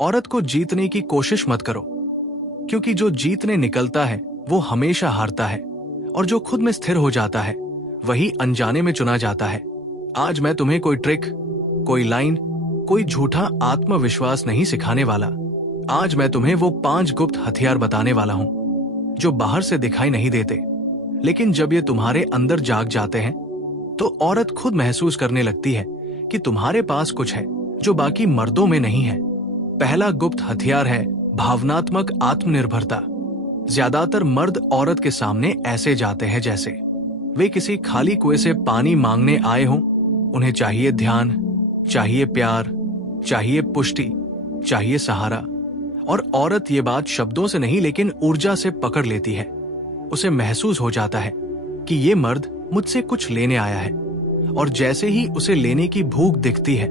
औरत को जीतने की कोशिश मत करो, क्योंकि जो जीतने निकलता है वो हमेशा हारता है, और जो खुद में स्थिर हो जाता है वही अनजाने में चुना जाता है। आज मैं तुम्हें कोई ट्रिक, कोई लाइन, कोई झूठा आत्मविश्वास नहीं सिखाने वाला। आज मैं तुम्हें वो 5 गुप्त हथियार बताने वाला हूं जो बाहर से दिखाई नहीं देते, लेकिन जब ये तुम्हारे अंदर जाग जाते हैं तो औरत खुद महसूस करने लगती है कि तुम्हारे पास कुछ है जो बाकी मर्दों में नहीं है। पहला गुप्त हथियार है भावनात्मक आत्मनिर्भरता। ज्यादातर मर्द औरत के सामने ऐसे जाते हैं जैसे वे किसी खाली कुएं से पानी मांगने आए हों। उन्हें चाहिए ध्यान, चाहिए प्यार, चाहिए पुष्टि, चाहिए सहारा। और औरत ये बात शब्दों से नहीं लेकिन ऊर्जा से पकड़ लेती है। उसे महसूस हो जाता है कि ये मर्द मुझसे कुछ लेने आया है, और जैसे ही उसे लेने की भूख दिखती है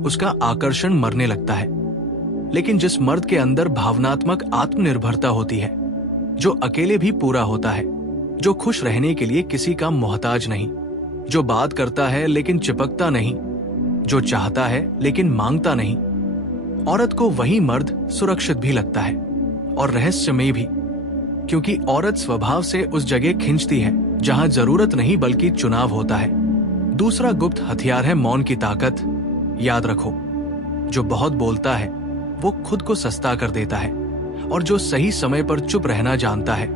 उसका आकर्षण मरने लगता है। लेकिन जिस मर्द के अंदर भावनात्मक आत्मनिर्भरता होती है, जो अकेले भी पूरा होता है, जो खुश रहने के लिए किसी का मोहताज नहीं, जो बात करता है लेकिन चिपकता नहीं, जो चाहता है लेकिन मांगता नहीं, औरत को वही मर्द सुरक्षित भी लगता है और रहस्यमय भी, क्योंकि औरत स्वभाव से उस जगह खींचती है जहां जरूरत नहीं बल्कि चुनाव होता है। दूसरा गुप्त हथियार है मौन की ताकत। याद रखो, जो बहुत बोलता है वो खुद को सस्ता कर देता है, और जो सही समय पर चुप रहना जानता है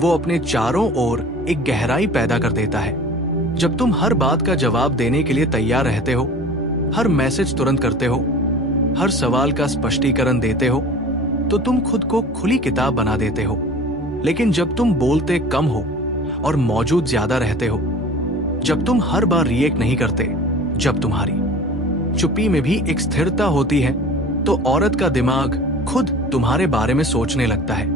वो अपने चारों ओर एक गहराई पैदा कर देता है। जब तुम हर बात का जवाब देने के लिए तैयार रहते हो, हर मैसेज तुरंत करते हो, हर सवाल का स्पष्टीकरण देते हो, तो तुम खुद को खुली किताब बना देते हो। लेकिन जब तुम बोलते कम हो और मौजूद ज्यादा रहते हो, जब तुम हर बार रिएक्ट नहीं करते, जब तुम्हारी चुप्पी में भी एक स्थिरता होती है, तो औरत का दिमाग खुद तुम्हारे बारे में सोचने लगता है।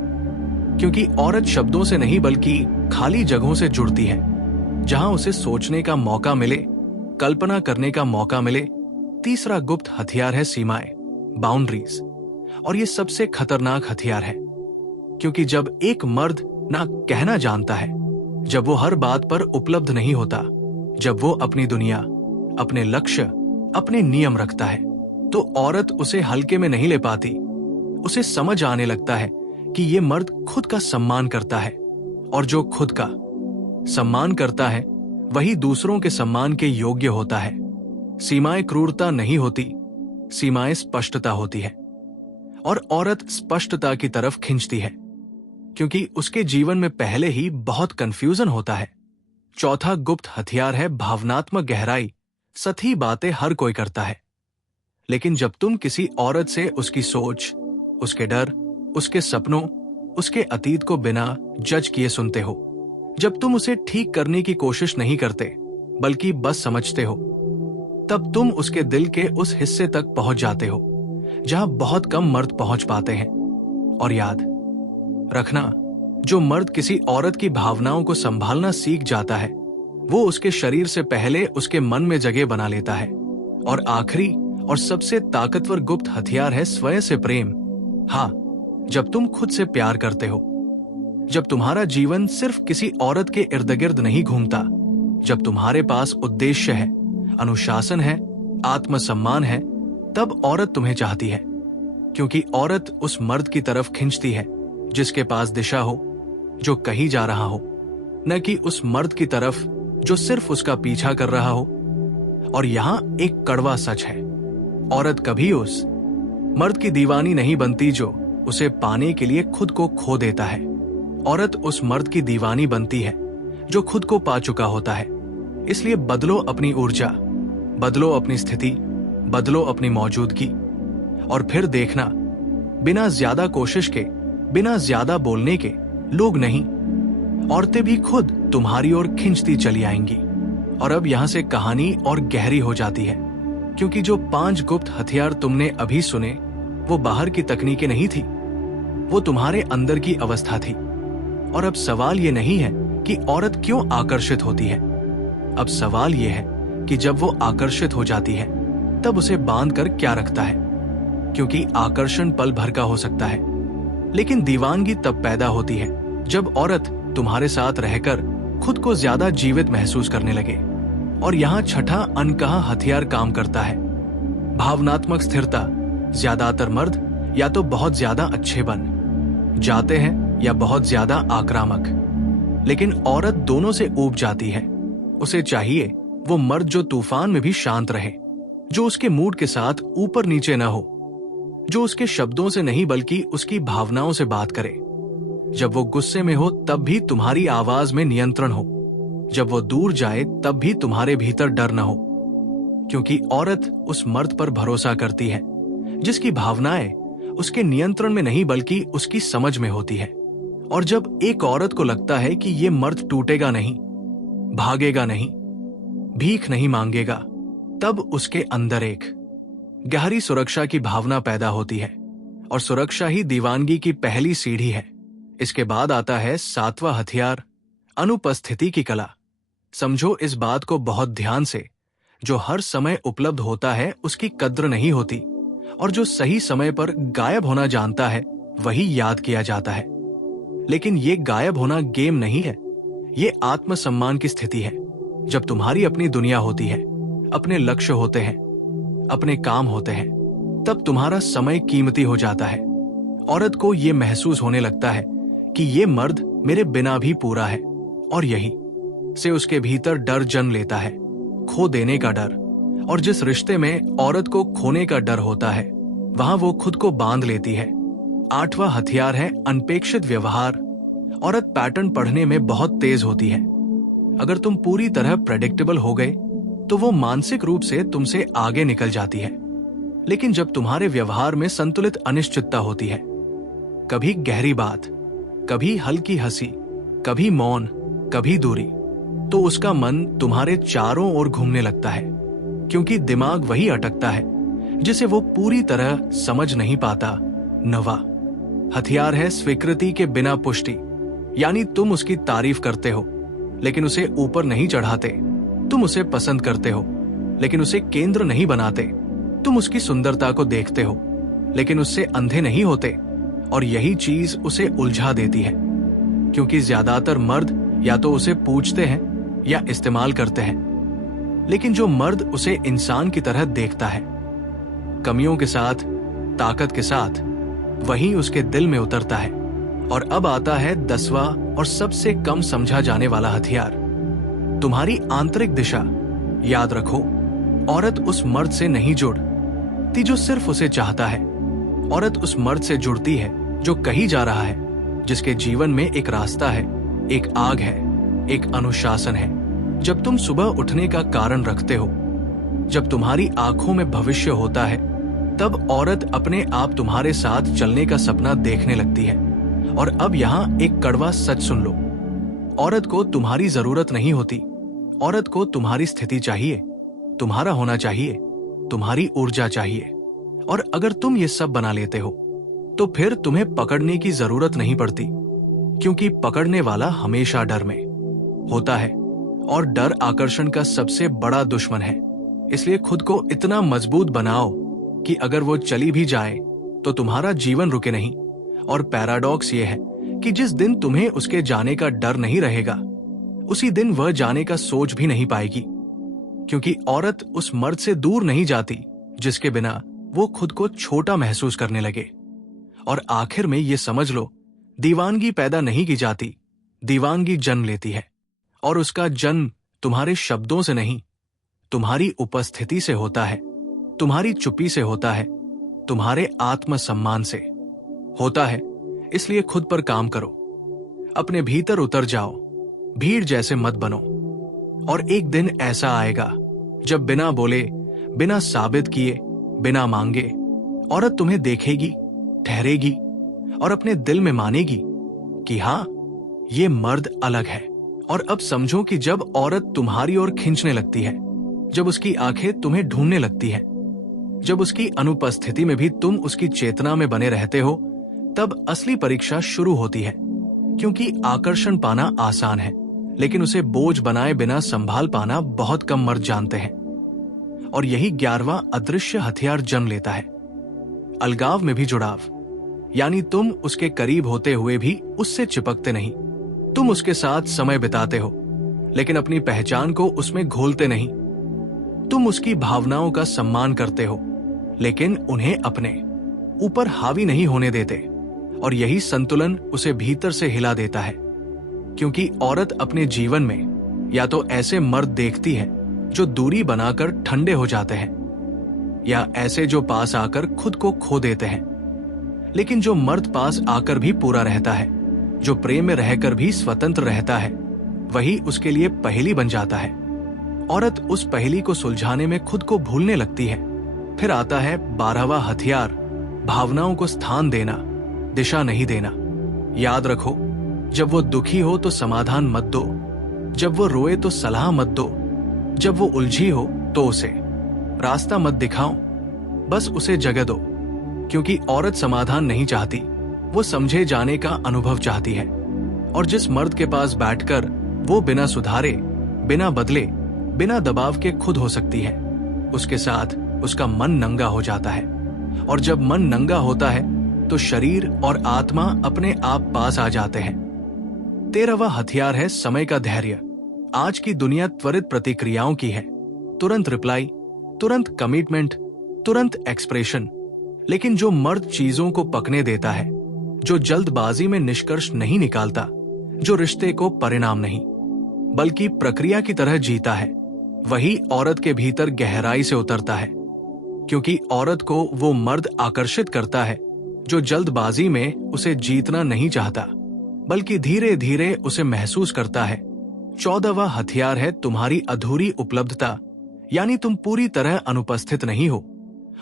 क्योंकि औरत शब्दों से नहीं बल्कि खाली जगहों से जुड़ती है, जहां उसे सोचने का मौका मिले, कल्पना करने का मौका मिले। तीसरा गुप्त हथियार है सीमाएं, बाउंड्रीज। और ये सबसे खतरनाक हथियार है, क्योंकि जब एक मर्द ना कहना जानता है, जब वो हर बात पर उपलब्ध नहीं होता, जब वो अपनी दुनिया, अपने लक्ष्य, अपने नियम रखता है, तो औरत उसे हल्के में नहीं ले पाती। उसे समझ आने लगता है कि ये मर्द खुद का सम्मान करता है, और जो खुद का सम्मान करता है वही दूसरों के सम्मान के योग्य होता है। सीमाएं क्रूरता नहीं होती, सीमाएं स्पष्टता होती है, और औरत स्पष्टता की तरफ खींचती है, क्योंकि उसके जीवन में पहले ही बहुत कंफ्यूजन होता है। चौथा गुप्त हथियार है भावनात्मक गहराई। सही बातें हर कोई करता है, लेकिन जब तुम किसी औरत से उसकी सोच, उसके डर, उसके सपनों, उसके अतीत को बिना जज किए सुनते हो, जब तुम उसे ठीक करने की कोशिश नहीं करते बल्कि बस समझते हो, तब तुम उसके दिल के उस हिस्से तक पहुंच जाते हो जहां बहुत कम मर्द पहुंच पाते हैं। और याद रखना, जो मर्द किसी औरत की भावनाओं को संभालना सीख जाता है, वो उसके शरीर से पहले उसके मन में जगह बना लेता है। और आखिरी और सबसे ताकतवर गुप्त हथियार है स्वयं से प्रेम। हाँ, जब तुम खुद से प्यार करते हो, जब तुम्हारा जीवन सिर्फ किसी औरत के इर्द गिर्द नहीं घूमता, जब तुम्हारे पास उद्देश्य है, अनुशासन है, आत्मसम्मान है, तब औरत तुम्हें चाहती है। क्योंकि औरत उस मर्द की तरफ खींचती है जिसके पास दिशा हो, जो कहीं जा रहा हो, न कि उस मर्द की तरफ जो सिर्फ उसका पीछा कर रहा हो। और यहां एक कड़वा सच है, औरत कभी उस मर्द की दीवानी नहीं बनती जो उसे पाने के लिए खुद को खो देता है। औरत उस मर्द की दीवानी बनती है जो खुद को पा चुका होता है। इसलिए बदलो अपनी ऊर्जा, बदलो अपनी स्थिति, बदलो अपनी मौजूदगी, और फिर देखना, बिना ज्यादा कोशिश के, बिना ज्यादा बोलने के, लोग नहीं, औरतें भी खुद तुम्हारी ओर खींचती चली आएंगी। और अब यहां से कहानी और गहरी हो जाती है, क्योंकि जो 5 गुप्त हथियार तुमने अभी सुने वो बाहर की तकनीकें नहीं थी, वो तुम्हारे अंदर की अवस्था थी। और अब सवाल ये नहीं है कि औरत क्यों आकर्षित होती है, अब सवाल ये है कि जब वो आकर्षित हो जाती है तब उसे बांध कर क्या रखता है। क्योंकि आकर्षण पल भर का हो सकता है, लेकिन दीवानगी तब पैदा होती है जब औरत तुम्हारे साथ रहकर खुद को ज्यादा जीवित महसूस करने लगे। और यहाँ छठा अनकहा हथियार काम करता है, भावनात्मक स्थिरता। ज्यादातर मर्द या तो बहुत ज्यादा अच्छे बन जाते हैं या बहुत ज्यादा आक्रामक। लेकिन औरत दोनों से ऊब जाती है। उसे चाहिए वो मर्द जो तूफान में भी शांत रहे, जो उसके मूड के साथ ऊपर नीचे न हो, जो उसके शब्दों से नहीं बल्कि उसकी भावनाओं से बात करे। जब वो गुस्से में हो तब भी तुम्हारी आवाज में नियंत्रण हो, जब वो दूर जाए तब भी तुम्हारे भीतर डर न हो। क्योंकि औरत उस मर्द पर भरोसा करती है जिसकी भावनाएं उसके नियंत्रण में नहीं बल्कि उसकी समझ में होती है। और जब एक औरत को लगता है कि ये मर्द टूटेगा नहीं, भागेगा नहीं, भीख नहीं मांगेगा, तब उसके अंदर एक गहरी सुरक्षा की भावना पैदा होती है। और सुरक्षा ही दीवानगी की पहली सीढ़ी है। इसके बाद आता है 7वां हथियार, अनुपस्थिति की कला। समझो इस बात को बहुत ध्यान से, जो हर समय उपलब्ध होता है उसकी कद्र नहीं होती, और जो सही समय पर गायब होना जानता है वही याद किया जाता है। लेकिन ये गायब होना गेम नहीं है, ये आत्मसम्मान की स्थिति है। जब तुम्हारी अपनी दुनिया होती है, अपने लक्ष्य होते हैं, अपने काम होते हैं, तब तुम्हारा समय कीमती हो जाता है। औरत को ये महसूस होने लगता है कि ये मर्द मेरे बिना भी पूरा है, और यही से उसके भीतर डर जन्म लेता है, खो देने का डर। और जिस रिश्ते में औरत को खोने का डर होता है वहां वो खुद को बांध लेती है। 8वां हथियार है अनपेक्षित व्यवहार। औरत पैटर्न पढ़ने में बहुत तेज होती है। अगर तुम पूरी तरह प्रेडिक्टेबल हो गए तो वो मानसिक रूप से तुमसे आगे निकल जाती है। लेकिन जब तुम्हारे व्यवहार में संतुलित अनिश्चितता होती है, कभी गहरी बात, कभी हल्की हंसी, कभी मौन, कभी दूरी, तो उसका मन तुम्हारे चारों ओर घूमने लगता है। क्योंकि दिमाग वही अटकता है जिसे वो पूरी तरह समझ नहीं पाता। 9वां हथियार है स्वीकृति के बिना पुष्टि। यानी तुम उसकी तारीफ करते हो लेकिन उसे ऊपर नहीं चढ़ाते। तुम उसे पसंद करते हो लेकिन उसे केंद्र नहीं बनाते। तुम उसकी सुंदरता को देखते हो लेकिन उससे अंधे नहीं होते। और यही चीज उसे उलझा देती है, क्योंकि ज्यादातर मर्द या तो उसे पूछते हैं या इस्तेमाल करते हैं। लेकिन जो मर्द उसे इंसान की तरह देखता है, कमियों के साथ, ताकत के साथ, वही उसके दिल में उतरता है। और अब आता है 10वां और सबसे कम समझा जाने वाला हथियार, तुम्हारी आंतरिक दिशा। याद रखो, औरत उस मर्द से नहीं जुड़ती जो सिर्फ उसे चाहता है। औरत उस मर्द से जुड़ती है जो कहीं जा रहा है, जिसके जीवन में एक रास्ता है, एक आग है, एक अनुशासन है। जब तुम सुबह उठने का कारण रखते हो, जब तुम्हारी आंखों में भविष्य होता है, तब औरत अपने आप तुम्हारे साथ चलने का सपना देखने लगती है। और अब यहाँ एक कड़वा सच सुन लो, औरत को तुम्हारी जरूरत नहीं होती। औरत को तुम्हारी स्थिति चाहिए, तुम्हारा होना चाहिए, तुम्हारी ऊर्जा चाहिए। और अगर तुम ये सब बना लेते हो तो फिर तुम्हें पकड़ने की जरूरत नहीं पड़ती, क्योंकि पकड़ने वाला हमेशा डर में होता है। और डर आकर्षण का सबसे बड़ा दुश्मन है। इसलिए खुद को इतना मजबूत बनाओ कि अगर वो चली भी जाए तो तुम्हारा जीवन रुके नहीं। और पैराडॉक्स ये है कि जिस दिन तुम्हें उसके जाने का डर नहीं रहेगा, उसी दिन वह जाने का सोच भी नहीं पाएगी। क्योंकि औरत उस मर्द से दूर नहीं जाती जिसके बिना वो खुद को छोटा महसूस करने लगे। और आखिर में ये समझ लो, दीवानगी पैदा नहीं की जाती, दीवानगी जन्म लेती है। और उसका जन्म तुम्हारे शब्दों से नहीं, तुम्हारी उपस्थिति से होता है, तुम्हारी चुप्पी से होता है, तुम्हारे आत्मसम्मान से होता है। इसलिए खुद पर काम करो, अपने भीतर उतर जाओ, भीड़ जैसे मत बनो। और एक दिन ऐसा आएगा जब बिना बोले, बिना साबित किए, बिना मांगे, औरत तुम्हें देखेगी, ठहरेगी और अपने दिल में मानेगी कि हाँ, ये मर्द अलग है। और अब समझो कि जब औरत तुम्हारी ओर खींचने लगती है, जब उसकी आंखें तुम्हें ढूंढने लगती है, जब उसकी अनुपस्थिति में भी तुम उसकी चेतना में बने रहते हो, तब असली परीक्षा शुरू होती है। क्योंकि आकर्षण पाना आसान है, लेकिन उसे बोझ बनाए बिना संभाल पाना बहुत कम मर्द जानते हैं। और यही 11वां अदृश्य हथियार जन्म लेता है, अलगाव में भी जुड़ाव। यानी तुम उसके करीब होते हुए भी उससे चिपकते नहीं। तुम उसके साथ समय बिताते हो, लेकिन अपनी पहचान को उसमें घोलते नहीं। तुम उसकी भावनाओं का सम्मान करते हो, लेकिन उन्हें अपने ऊपर हावी नहीं होने देते, और यही संतुलन उसे भीतर से हिला देता है। क्योंकि औरत अपने जीवन में या तो ऐसे मर्द देखती है जो दूरी बनाकर ठंडे हो जाते हैं, या ऐसे जो पास आकर खुद को खो देते हैं। लेकिन जो मर्द पास आकर भी पूरा रहता है, जो प्रेम में रहकर भी स्वतंत्र रहता है, वही उसके लिए पहेली बन जाता है। औरत उस पहेली को सुलझाने में खुद को भूलने लगती है। फिर आता है 12वां हथियार, भावनाओं को स्थान देना, दिशा नहीं देना। याद रखो, जब वो दुखी हो तो समाधान मत दो, जब वो रोए तो सलाह मत दो, जब वो उलझी हो तो उसे रास्ता मत दिखाओ, बस उसे जगह दो। क्योंकि औरत समाधान नहीं चाहती, वो समझे जाने का अनुभव चाहती है। और जिस मर्द के पास बैठकर वो बिना सुधारे, बिना बदले, बिना दबाव के खुद हो सकती है, उसके साथ उसका मन नंगा हो जाता है। और जब मन नंगा होता है तो शरीर और आत्मा अपने आप पास आ जाते हैं। 13वां हथियार है समय का धैर्य। आज की दुनिया त्वरित प्रतिक्रियाओं की है, तुरंत रिप्लाई, तुरंत कमिटमेंट, तुरंत एक्सप्रेशन। लेकिन जो मर्द चीजों को पकने देता है, जो जल्दबाजी में निष्कर्ष नहीं निकालता, जो रिश्ते को परिणाम नहीं बल्कि प्रक्रिया की तरह जीता है, वही औरत के भीतर गहराई से उतरता है। क्योंकि औरत को वो मर्द आकर्षित करता है जो जल्दबाजी में उसे जीतना नहीं चाहता, बल्कि धीरे धीरे उसे महसूस करता है। 14वां हथियार है तुम्हारी अधूरी उपलब्धता, यानी तुम पूरी तरह अनुपस्थित नहीं हो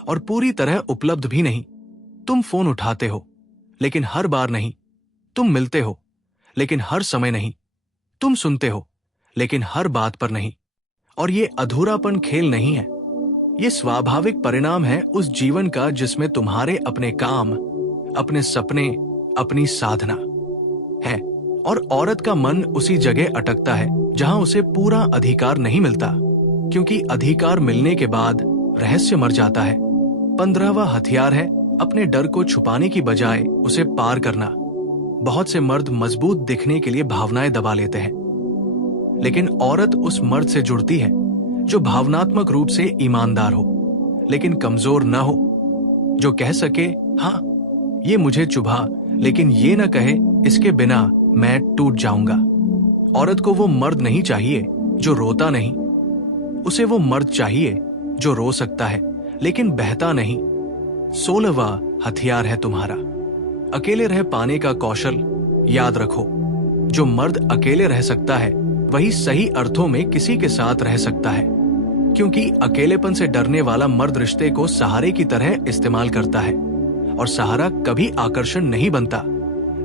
और पूरी तरह उपलब्ध भी नहीं। तुम फोन उठाते हो लेकिन हर बार नहीं, तुम मिलते हो लेकिन हर समय नहीं, तुम सुनते हो लेकिन हर बात पर नहीं। और ये अधूरापन खेल नहीं है, ये स्वाभाविक परिणाम है उस जीवन का जिसमें तुम्हारे अपने काम, अपने सपने, अपनी साधना है। और औरत का मन उसी जगह अटकता है जहां उसे पूरा अधिकार नहीं मिलता, क्योंकि अधिकार मिलने के बाद रहस्य मर जाता है। 15वां हथियार है अपने डर को छुपाने की बजाय उसे पार करना। बहुत से मर्द मजबूत दिखने के लिए भावनाएं दबा लेते हैं, लेकिन औरत उस मर्द से जुड़ती है जो भावनात्मक रूप से ईमानदार हो लेकिन कमजोर न हो, जो कह सके हाँ ये मुझे चुभा, लेकिन ये न कहे इसके बिना मैं टूट जाऊंगा। औरत को वो मर्द नहीं चाहिए जो रोता नहीं, उसे वो मर्द चाहिए जो रो सकता है लेकिन बहता नहीं। 16वां हथियार है तुम्हारा अकेले रह पाने का कौशल। याद रखो, जो मर्द अकेले रह सकता है वही सही अर्थों में किसी के साथ रह सकता है। क्योंकि अकेलेपन से डरने वाला मर्द रिश्ते को सहारे की तरह इस्तेमाल करता है, और सहारा कभी आकर्षण नहीं बनता।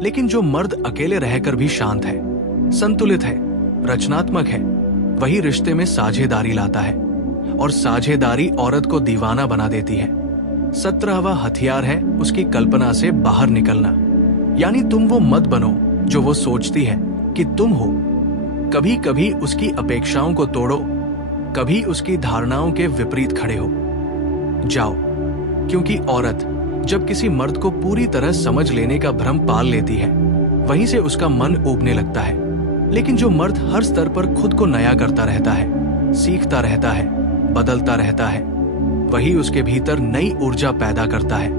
लेकिन जो मर्द अकेले रहकर भी शांत है, संतुलित है, रचनात्मक है, वही रिश्ते में साझेदारी लाता है, और साझेदारी औरत को दीवाना बना देती है। 17वां हथियार है उसकी कल्पना से बाहर निकलना, यानी तुम वो मत बनो जो वो सोचती है कि तुम हो। कभी कभी उसकी अपेक्षाओं को तोड़ो, कभी उसकी धारणाओं के विपरीत खड़े हो जाओ। क्योंकि औरत जब किसी मर्द को पूरी तरह समझ लेने का भ्रम पाल लेती है, वहीं से उसका मन ऊबने लगता है। लेकिन जो मर्द हर स्तर पर खुद को नया करता रहता है, सीखता रहता है, बदलता रहता है, वही उसके भीतर नई ऊर्जा पैदा करता है।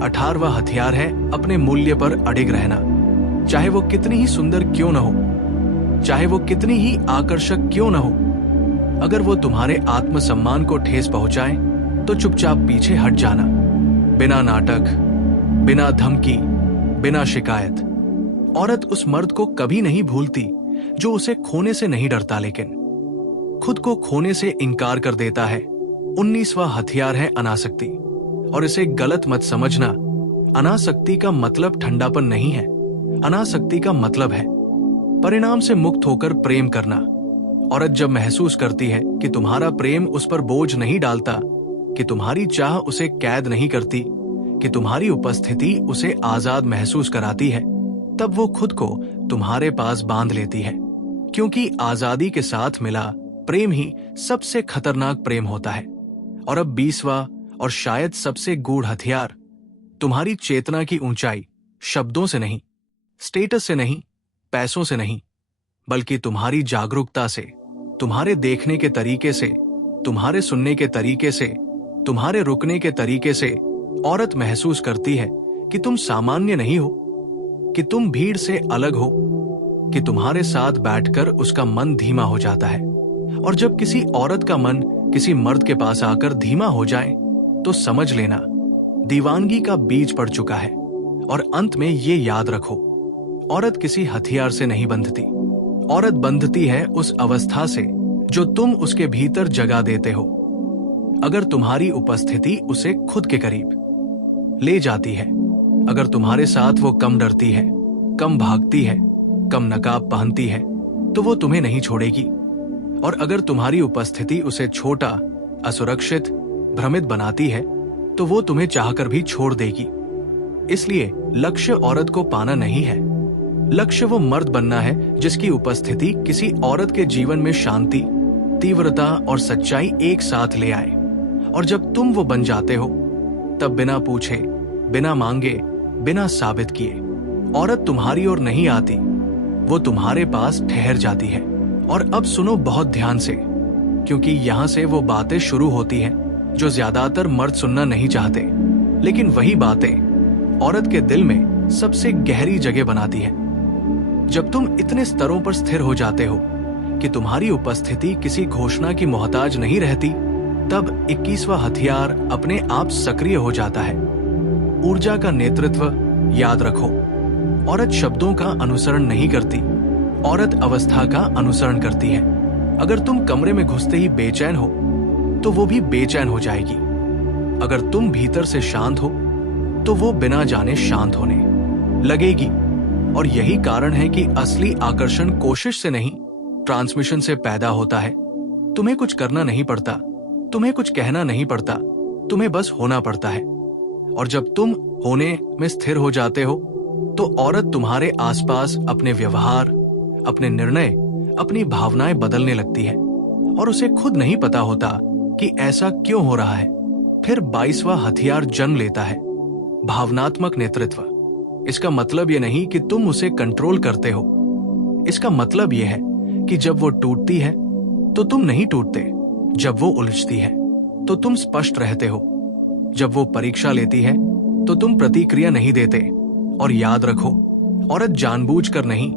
18वां हथियार है अपने मूल्य पर अडिग रहना। चाहे वो कितनी ही सुंदर क्यों न हो, चाहे वो कितनी ही आकर्षक क्यों न हो, अगर वो तुम्हारे आत्मसम्मान को ठेस पहुंचाए तो चुपचाप पीछे हट जाना। बिना नाटक, बिना धमकी, बिना शिकायत। औरत उस मर्द को कभी नहीं भूलती जो उसे खोने से नहीं डरता लेकिन खुद को खोने से इनकार कर देता है। 19वां हथियार है अनासक्ति, और इसे गलत मत समझना। अनासक्ति का मतलब ठंडापन नहीं है, अनासक्ति का मतलब है परिणाम से मुक्त होकर प्रेम करना। औरत जब महसूस करती है कि तुम्हारा प्रेम उस पर बोझ नहीं डालता, कि तुम्हारी चाह उसे कैद नहीं करती, कि तुम्हारी उपस्थिति उसे आजाद महसूस कराती है, तब वो खुद को तुम्हारे पास बांध लेती है। क्योंकि आजादी के साथ मिला प्रेम ही सबसे खतरनाक प्रेम होता है। और अब 20वां और शायद सबसे गूढ़ हथियार, तुम्हारी चेतना की ऊंचाई शब्दों से नहीं, स्टेटस से नहीं, पैसों से नहीं, बल्कि तुम्हारी जागरूकता से, तुम्हारे देखने के तरीके से, तुम्हारे सुनने के तरीके से, तुम्हारे रुकने के तरीके से, औरत महसूस करती है कि तुम सामान्य नहीं हो, कि तुम भीड़ से अलग हो, कि तुम्हारे साथ बैठकर उसका मन धीमा हो जाता है। और जब किसी औरत का मन किसी मर्द के पास आकर धीमा हो जाए तो समझ लेना दीवानगी का बीज पड़ चुका है। और अंत में ये याद रखो, औरत किसी हथियार से नहीं बंधती। औरत बंधती है उस अवस्था से जो तुम उसके भीतर जगा देते हो। अगर तुम्हारी उपस्थिति उसे खुद के करीब ले जाती है, अगर तुम्हारे साथ वो कम डरती है, कम भागती है, कम नकाब पहनती है, तो वो तुम्हें नहीं छोड़ेगी। और अगर तुम्हारी उपस्थिति उसे छोटा, असुरक्षित, भ्रमित बनाती है, तो वो तुम्हें चाहकर भी छोड़ देगी। इसलिए लक्ष्य औरत को पाना नहीं है, लक्ष्य वो मर्द बनना है जिसकी उपस्थिति किसी औरत के जीवन में शांति, तीव्रता और सच्चाई एक साथ ले आए। और जब तुम वो बन जाते हो, तब बिना पूछे, बिना मांगे, बिना साबित किए औरत तुम्हारी ओर नहीं आती, वो तुम्हारे पास ठहर जाती है। और अब सुनो बहुत ध्यान से, क्योंकि यहां से वो बातें शुरू होती हैं जो ज्यादातर मर्द सुनना नहीं चाहते, लेकिन वही बातें औरत के दिल में सबसे गहरी जगह बनाती है। जब तुम इतने स्तरों पर स्थिर हो जाते हो कि तुम्हारी उपस्थिति किसी घोषणा की मोहताज नहीं रहती, तब 21वां हथियार अपने आप सक्रिय हो जाता है। ऊर्जा का नेतृत्व। याद रखो, औरत शब्दों का अनुसरण नहीं करती, औरत अवस्था का अनुसरण करती है। अगर तुम कमरे में घुसते ही बेचैन हो, तो वो भी बेचैन हो जाएगी। अगर तुम भीतर से शांत हो, तो वो बिना जाने शांत होने लगेगी। और यही कारण है कि असली आकर्षण कोशिश से नहीं, ट्रांसमिशन से पैदा होता है। तुम्हें कुछ करना नहीं पड़ता, तुम्हें कुछ कहना नहीं पड़ता, तुम्हें बस होना पड़ता है। और जब तुम होने में स्थिर हो जाते हो, तो औरत तुम्हारे आसपास अपने व्यवहार, अपने निर्णय, अपनी भावनाएं बदलने लगती है। और उसे खुद नहीं पता होता कि ऐसा क्यों हो रहा है। फिर 22वां हथियार जन्म लेता है, भावनात्मक नेतृत्व। इसका मतलब यह नहीं कि तुम उसे कंट्रोल करते हो, इसका मतलब यह है कि जब वो टूटती है तो तुम नहीं टूटते, जब वो उलझती है तो तुम स्पष्ट रहते हो, जब वो परीक्षा लेती है तो तुम प्रतिक्रिया नहीं देते। और याद रखो, औरत जानबूझकर नहीं,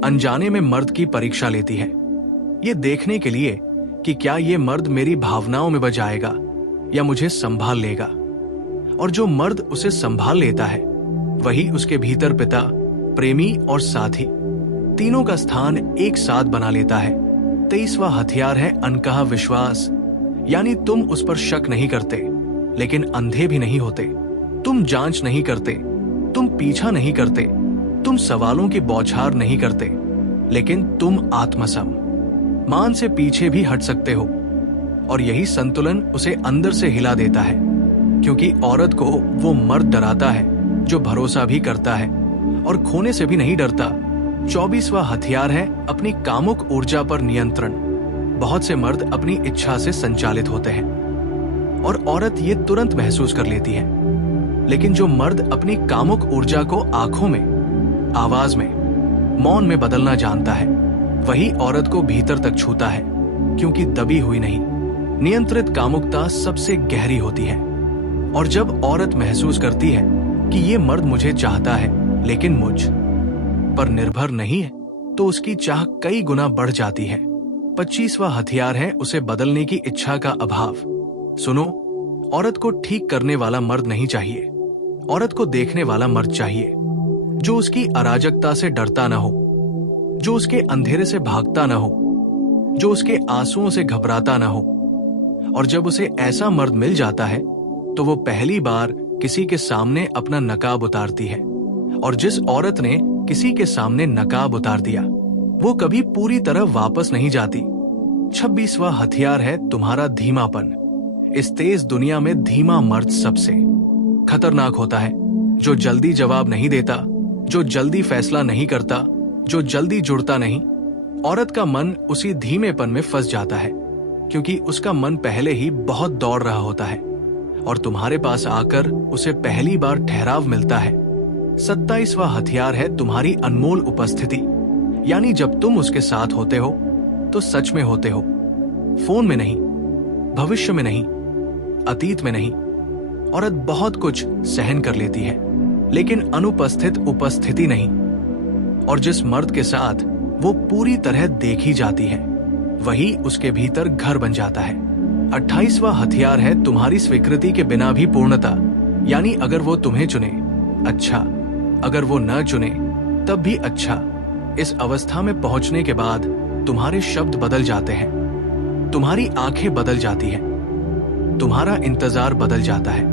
अनजाने में मर्द की परीक्षा लेती है, ये देखने के लिए कि क्या ये मर्द मेरी भावनाओं में बजाएगा या मुझे संभाल लेगा। और जो मर्द उसे संभाल लेता है, वही उसके भीतर पिता, प्रेमी और साथी, तीनों का स्थान एक साथ बना लेता है। 23वां हथियार है अनकहा विश्वास। यानी तुम उस पर शक नहीं करते, लेकिन अंधे भी नहीं होते। तुम जांच नहीं करते, तुम पीछा नहीं करते, तुम सवालों की बौछार नहीं करते, लेकिन तुम आत्मसम मान से पीछे भी हट सकते हो। और यही संतुलन उसे अंदर से हिला देता है, क्योंकि औरत को वो मर्द डराता है जो भरोसा भी करता है और खोने से भी नहीं डरता। 24वां हथियार है अपनी कामुक ऊर्जा पर नियंत्रण। बहुत से मर्द अपनी इच्छा से संचालित होते हैं और औरत ये तुरंत महसूस कर लेती है, लेकिन जो मर्द अपनी कामुक ऊर्जा को आंखों में, आवाज में, मौन में बदलना जानता है, वही औरत को भीतर तक छूता है, क्योंकि दबी हुई नहीं, नियंत्रित कामुकता सबसे गहरी होती है। और जब औरत महसूस करती है कि ये मर्द मुझे चाहता है लेकिन मुझ पर निर्भर नहीं है, तो उसकी चाह कई गुना बढ़ जाती है। 25वां हथियार है उसे बदलने की इच्छा का अभाव। सुनो, औरत को ठीक करने वाला मर्द नहीं चाहिए, औरत को देखने वाला मर्द चाहिए, जो उसकी अराजकता से डरता ना हो, जो उसके अंधेरे से भागता ना हो, जो उसके आंसुओं से घबराता ना हो। और जब उसे ऐसा मर्द मिल जाता है, तो वो पहली बार किसी के सामने अपना नकाब उतारती है। और जिस औरत ने किसी के सामने नकाब उतार दिया, वो कभी पूरी तरह वापस नहीं जाती। 26वां हथियार है तुम्हारा धीमापन। इस तेज दुनिया में धीमा मर्द सबसे खतरनाक होता है, जो जल्दी जवाब नहीं देता, जो जल्दी फैसला नहीं करता, जो जल्दी जुड़ता नहीं। औरत का मन उसी धीमेपन में फंस जाता है, क्योंकि उसका मन पहले ही बहुत दौड़ रहा होता है और तुम्हारे पास आकर उसे पहली बार ठहराव मिलता है। 27वां हथियार है तुम्हारी अनमोल उपस्थिति। यानी जब तुम उसके साथ होते हो तो सच में होते हो, फोन में नहीं, भविष्य में नहीं, अतीत में नहीं, औरत बहुत कुछ सहन कर लेती है, लेकिन अनुपस्थित उपस्थिति नहीं। और जिस मर्द के साथ वो पूरी तरह देखी जाती है, वही उसके भीतर घर बन जाता है। 28वां हथियार है तुम्हारी स्वीकृति के बिना भी पूर्णता। यानी अगर वो तुम्हें चुने, अच्छा, अगर वो न चुने तब भी अच्छा। इस अवस्था में पहुंचने के बाद तुम्हारे शब्द बदल जाते हैं, तुम्हारी आंखें बदल जाती हैं, तुम्हारा इंतजार बदल जाता है।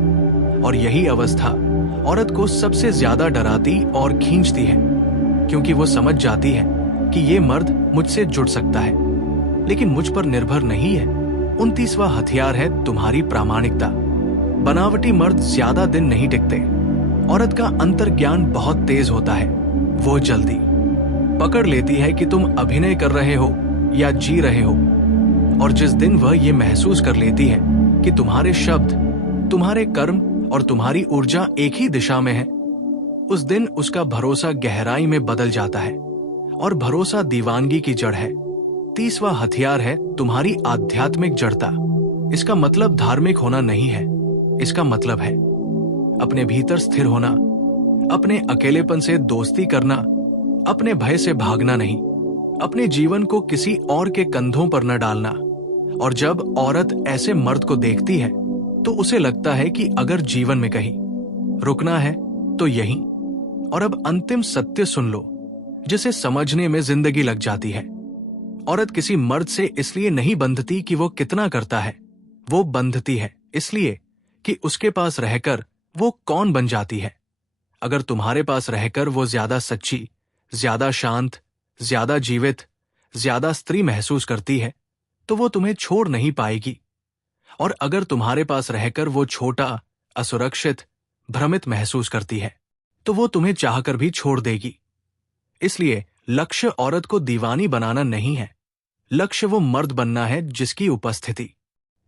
और यही अवस्था औरत को सबसे ज्यादा डराती और खींचती है, क्योंकि वो समझ जाती है कि ये मर्द मुझसे जुड़ सकता है, लेकिन मुझ पर निर्भर नहीं है। 29वां हथियार है तुम्हारी प्रामाणिकता। बनावटी मर्द ज्यादा दिन नहीं टिकते। औरत का अंतर्ज्ञान बहुत तेज होता है। वो जल्दी पकड़ लेती है कि तुम अभिनय कर रहे हो या जी रहे हो। और जिस दिन वह ये महसूस कर लेती है कि तुम्हारे शब्द, तुम्हारे कर्म और तुम्हारी ऊर्जा एक ही दिशा में है, उस दिन उसका भरोसा गहराई में बदल जाता है। और भरोसा दीवानगी की जड़ है। 30वां हथियार है तुम्हारी आध्यात्मिक जड़ता। इसका मतलब धार्मिक होना नहीं है। इसका मतलब है अपने भीतर स्थिर होना, अपने अकेलेपन से दोस्ती करना, अपने भय से भागना नहीं, अपने जीवन को किसी और के कंधों पर न डालना। और जब औरत ऐसे मर्द को देखती है तो उसे लगता है कि अगर जीवन में कहीं रुकना है तो यहीं। और अब अंतिम सत्य सुन लो, जिसे समझने में जिंदगी लग जाती है। औरत किसी मर्द से इसलिए नहीं बंधती कि वो कितना करता है, वो बंधती है इसलिए कि उसके पास रहकर वो कौन बन जाती है। अगर तुम्हारे पास रहकर वो ज्यादा सच्ची, ज्यादा शांत, ज्यादा जीवित, ज्यादा स्त्री महसूस करती है तो वो तुम्हें छोड़ नहीं पाएगी। और अगर तुम्हारे पास रहकर वो छोटा, असुरक्षित, भ्रमित महसूस करती है तो वो तुम्हें चाहकर भी छोड़ देगी। इसलिए लक्ष्य औरत को दीवानी बनाना नहीं है, लक्ष्य वो मर्द बनना है जिसकी उपस्थिति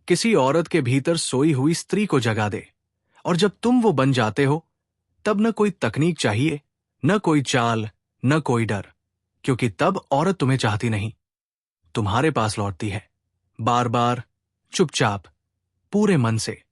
किसी औरत के भीतर सोई हुई स्त्री को जगा दे। और जब तुम वो बन जाते हो, तब न कोई तकनीक चाहिए, न कोई चाल, न कोई डर, क्योंकि तब औरत तुम्हें चाहती नहीं, तुम्हारे पास लौटती है, बार बार, चुपचाप, पूरे मन से।